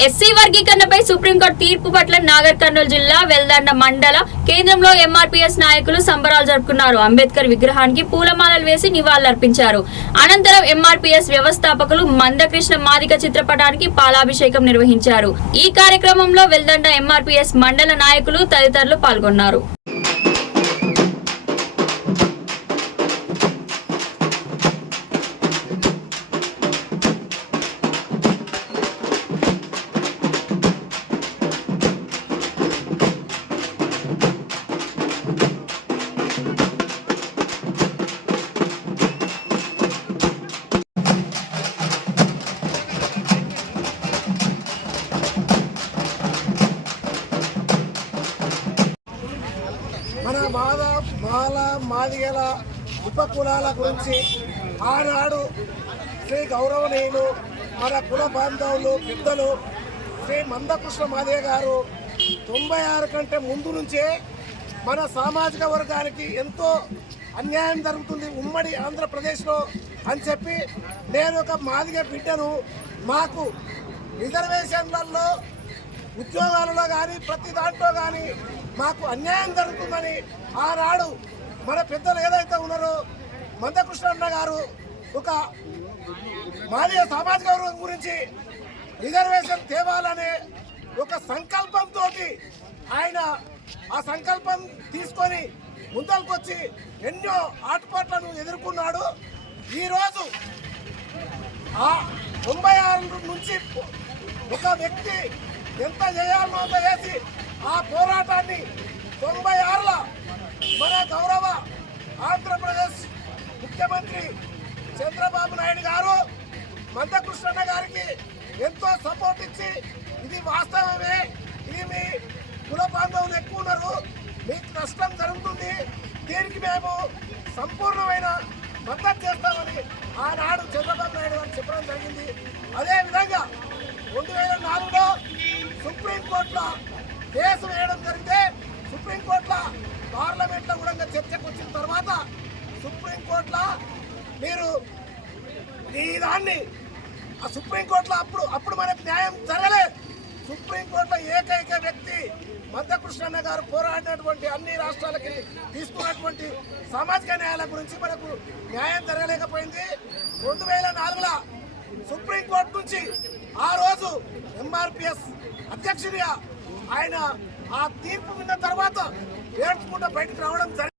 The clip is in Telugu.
ఎస్సీ వర్గీకరణపై సుప్రీంకోర్టు తీర్పు పట్ల నాగర్ కర్నూలు జిల్లా వెల్దండ మండల కేంద్రంలో ఎంఆర్పీఎస్ నాయకులు సంబరాలు జరుపుకున్నారు. అంబేద్కర్ విగ్రహానికి పూలమాలలు వేసి నివాళులర్పించారు. అనంతరం ఎంఆర్పీఎస్ వ్యవస్థాపకులు మందకృష్ణ మాదిక చిత్రపటానికి పాలాభిషేకం నిర్వహించారు. ఈ కార్యక్రమంలో వెల్దండ ఎంఆర్పీఎస్ మండల నాయకులు తదితరులు పాల్గొన్నారు. మాల మాదిగల ఉపకులాల గురించి ఆనాడు శ్రీ గౌరవనీయులు మన కుల బాంధవులు పెద్దలు శ్రీ మందకృష్ణ మాదే గారు తొంభై ఆరు కంటే ముందు నుంచే మన సామాజిక వర్గానికి ఎంతో అన్యాయం జరుగుతుంది ఉమ్మడి ఆంధ్రప్రదేశ్లో అని చెప్పి నేను ఒక మాదిగ బిడ్డను మాకు రిజర్వేషన్లలో ఉద్యోగాలలో కానీ ప్రతి దాంట్లో కానీ మాకు అన్యాయం జరుగుతుందని ఆనాడు మన పెద్దలు ఏదైతే ఉన్నారో మందకృష్ణన్న గారు ఒక మాదీయ సామాజిక వర్గం గురించి రిజర్వేషన్ తేవాలనే ఒక సంకల్పంతో ఆయన ఆ సంకల్పం తీసుకొని ముందరికొచ్చి ఎన్నో ఆటుపాట్లను ఎదుర్కొన్నాడు. ఈరోజు ఆ తొంభై ఆరు నుంచి ఒక వ్యక్తి ఎంత చేయాలనో అంత చేసి ఆ పోరాటాన్ని తొంభై ఆరుల మన గౌరవ ఆంధ్రప్రదేశ్ ముఖ్యమంత్రి చంద్రబాబు నాయుడు గారు మందకృష్ణన్న గారికి ఎంతో సపోర్ట్ ఇచ్చి ఇది వాస్తవమే ఇది మీ కుల బాంధవులు ఎక్కువ ఉన్నారు మీకు నష్టం జరుగుతుంది దీనికి మేము సంపూర్ణమైన మద్దతు చేస్తామని ఆనాడు చంద్రబాబు నాయుడు గారు చెప్పడం జరిగింది అదేవిధంగా రెండు వేల నాలుగులో సుప్రీంకోర్టులో కేసు వేయడం జరిగితే సుప్రీంకోర్టులో పార్లమెంట్లో కూడా చర్చకు వచ్చిన తర్వాత సుప్రీంకోర్టులో మీరు ఈ దాన్ని ఆ సుప్రీంకోర్టులో అప్పుడు అప్పుడు మనకు న్యాయం జరగలేదు. సుప్రీంకోర్టులో ఏకైక వ్యక్తి మధ్యకృష్ణన్న గారు పోరాడినటువంటి అన్ని రాష్ట్రాలకి తీసుకున్నటువంటి సామాజిక న్యాయాల గురించి మనకు న్యాయం జరగలేకపోయింది. రెండు వేల నాలుగులో సుప్రీంకోర్టు నుంచి ఆ రోజు ఎంఆర్పిఎస్ అధ్యక్షుడిగా ఆయన ఆ తీర్పు విన్న తర్వాత ఏడ్చుకుంటూ బయటకు రావడం జరిగింది.